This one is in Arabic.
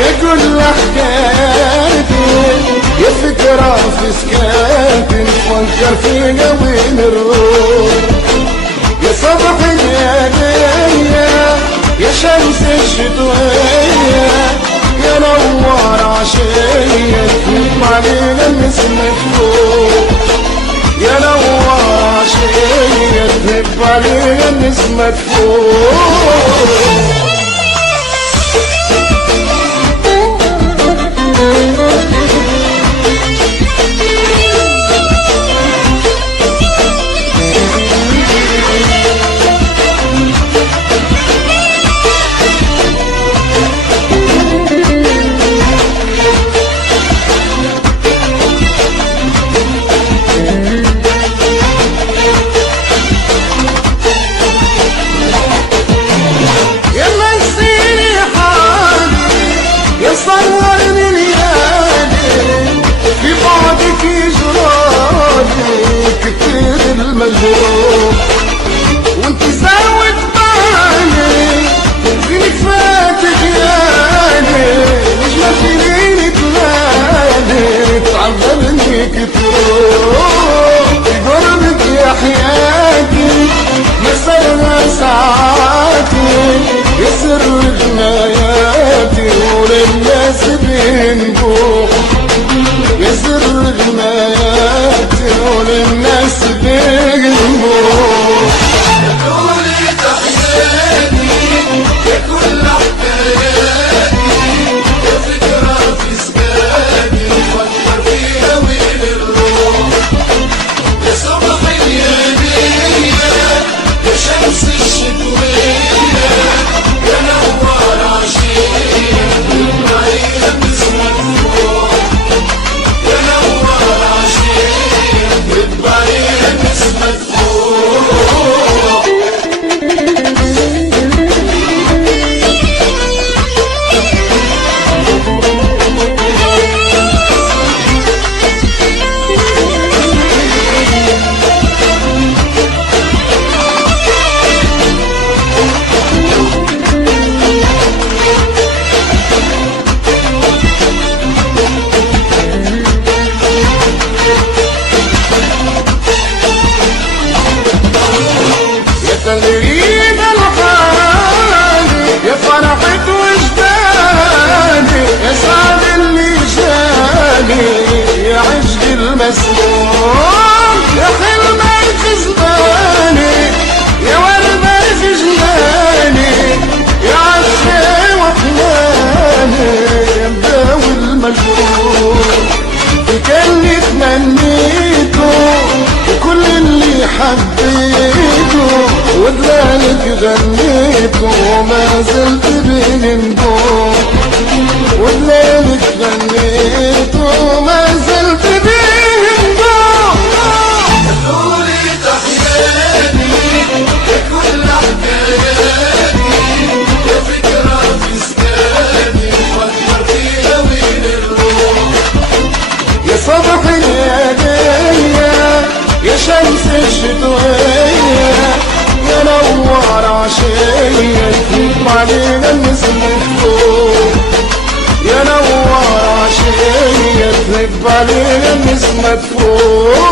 يا كل حكايتي، يا فكرة في سكاتي نفكر فينا وين نروح. يا صبح الليالية، يا شمس الشتوية، يا نوار عشية تنم علينا النسمة فوق. يا نوار عشية تنم علينا النسمة فوق. صورني ليالي في بعدك جرالي كتير المجروح، وانت زاوت بالي فينك فاتك يالي، نجمة في ليلك لالي تعذبني تروح. في قربك يا حياتي مسرنا ساعاتي، يا سر جناياتي وللناس بنبوح. يا سر جناياتي وللناس بنبوح. يا كل تحياتي، يا كل حكاياتي، يا فكرة في سكاتي نفكر فيها وين نروح. يا صبح الليالية، يا شمس الشتوية، يا نوار عشية تنم علينا النسمة فوق. يا نوار عشية تنم علينا النسمة فوق. تغريد الحالي، يا فرحة وجداني، يا سعد اللي جاني، يا عشق المسموم، يا حلم الخزباني، يا وردة في جناني، يا عشقي وحناني، يا مداوي المجروح. في كل تمنيته وكل اللي حبيته، ودلالك غنيته وما زلت بنبوح. ودلالك غنيته وما زلت بنبوح. قولي تحياتي، يا كل حكاياتي، يا فكرة في سكاتي نفكر فيها وين نروح. يا صبح الليالية، يا شمس الشتوية، يا نوار عشية تنم علينا النسمة فوق. يا نوار عشية تنم علينا النسمة فوق.